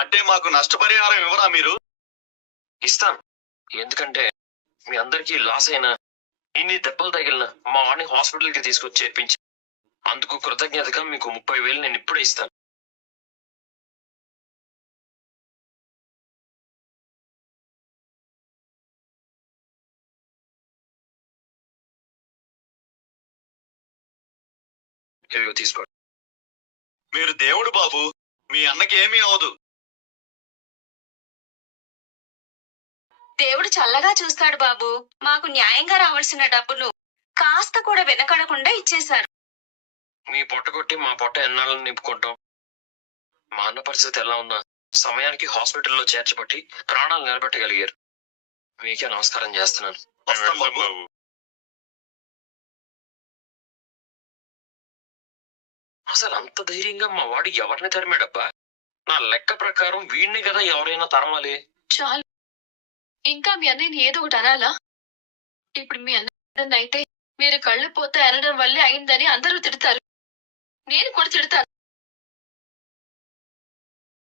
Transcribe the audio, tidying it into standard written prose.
అంటే మాకు నష్టపరిహారం ఇవ్వరా మీరు? ఇస్తాను. ఎందుకంటే మీ అందరికీ లాస్ అయినా, ఇన్ని దెబ్బలు తగిలిన మా వాడిని హాస్పిటల్ కి తీసుకొచ్చి చేర్పించి అందుకు కృతజ్ఞతగా మీకు 30,000 నేను ఇప్పుడే ఇస్తాను. ఇదిగో తీసుకోండి. మీరు దేవుడు బాబు, మీ అన్నకి ఏమీ అవదు. దేవుడు చల్లగా చూస్తాడు బాబు. మాకు న్యాయంగా రావాల్సిన డబ్బులు కాస్త కూడా వెనకడకుండా ఇచ్చేశారు. మీ పొట్ట కొట్టి మా పొట్ట ఎన్నాళ్ళని నింపుకుంటాం. మా అన్న పరిస్థితి ఎలా ఉన్నా సమయానికి హాస్పిటల్లో చేర్చబట్టి ప్రాణాలు నిలబెట్టగలిగారు. మీకే నమస్కారం చేస్తున్నాను. వస్తాం బాబు. అసలు అంత ధైర్యంగా మా వాడు ఎవరిని తరిమాడబ్బా? నా లెక్క ప్రకారం వీడిని కదా ఎవరైనా తరమాలి. చాలు, ఇంకా మీ అన్నయ్యని ఏదో ఒకటి అనాలా? ఇప్పుడు మీ అన్న అయితే మీరు కళ్ళు పోతే అనడం వల్లే అయిందని అందరూ తిడతారు. నేను కూడా తిడతాను.